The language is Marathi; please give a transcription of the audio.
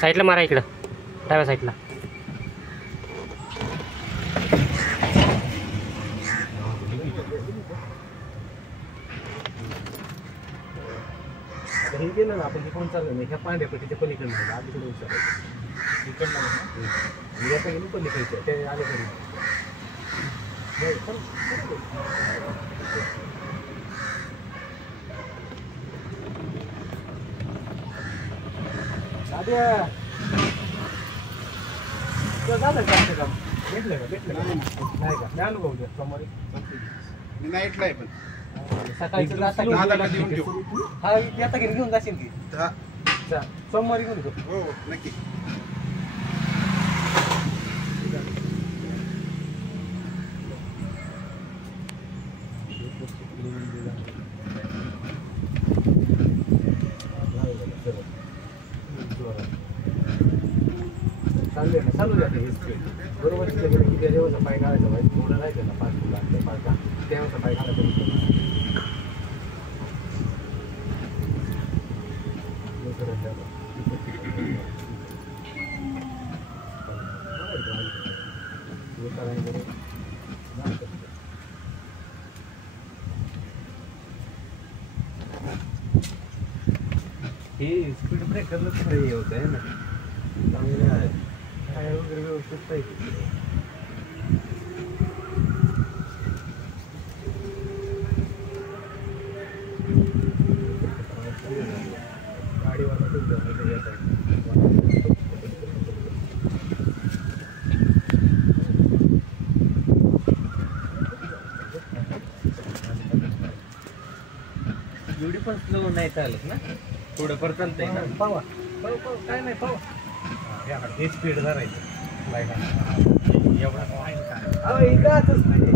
साईडला मारा, इकडं डाव्या साईडला. हे गेलं ना आपण, हे कोण चाललं नाही ह्या पांढऱ्यापट्टीच्या पलीकडनं आलीकडे विचारायचं इकडनं याचा गेली पलीकडच्या ते आले घरी. झालं का काम? भेटलं का? भेटलं नाही का? मी अनुभव द्या सोमवारी मी नाईटला आहे पण सकाळचं आता घेऊन ठेवू. हा आता घेऊन जाशील की सोमवारी घेऊन घेऊ. हो नक्की. चालू आहे ना, चालू जाते हे स्पीड बरोबर. किती जेव्हा पाय काढायचा पाहिजे थोडं राहायचं ना 5 तेव्हा पाय काढायचं. हे स्पीड ब्रेकरला हे होत आहे ना, चांगले आहे काय वगैरे व्यवस्थित पाहिजे. गाडीवाला तुमच्या येत आहे. एवढी पण स्लो नाही चालत ना, थोडंफार चालतंय ना. पावा काय नाही पावा हे स्पीड धरायचं एवढा काय इथं असंच नाही.